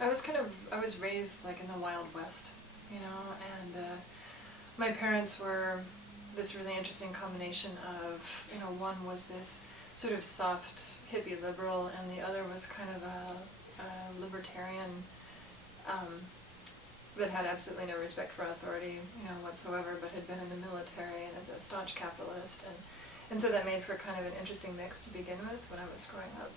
I was raised like in the Wild West, you know, and my parents were this really interesting combination of, you know, one was this sort of soft hippie liberal, and the other was kind of a libertarian that had absolutely no respect for authority, you know, whatsoever, but had been in the military and is a staunch capitalist, and so that made for kind of an interesting mix to begin with when I was growing up.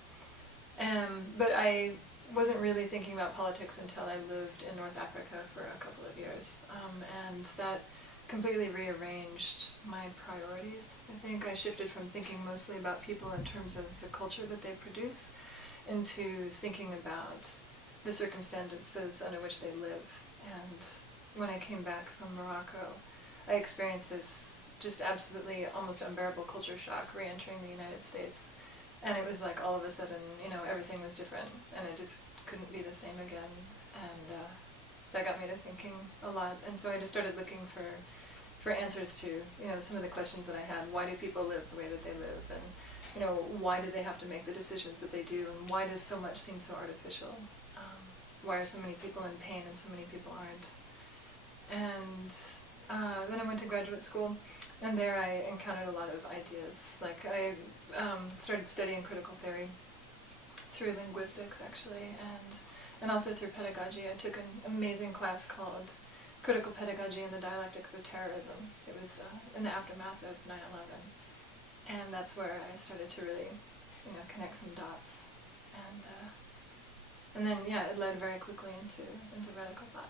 But I wasn't really thinking about politics until I lived in North Africa for a couple of years, and that completely rearranged my priorities. I think I shifted from thinking mostly about people in terms of the culture that they produce into thinking about the circumstances under which they live. And when I came back from Morocco, I experienced this just absolutely almost unbearable culture shock re-entering the United States. And it was like all of a sudden, you know, everything was different, and it just couldn't be the same again. And that got me to thinking a lot. And so I just started looking for answers to, you know, some of the questions that I had. Why do people live the way that they live? And, you know, why do they have to make the decisions that they do? And why does so much seem so artificial? Why are so many people in pain and so many people aren't? And then I went to graduate school, and there I encountered a lot of ideas. Like I started studying critical theory through linguistics, actually, and also through pedagogy. I took an amazing class called Critical Pedagogy and the Dialectics of Terrorism. It was in the aftermath of 9/11, and that's where I started to really, you know, connect some dots. And then, yeah, it led very quickly into radical thought.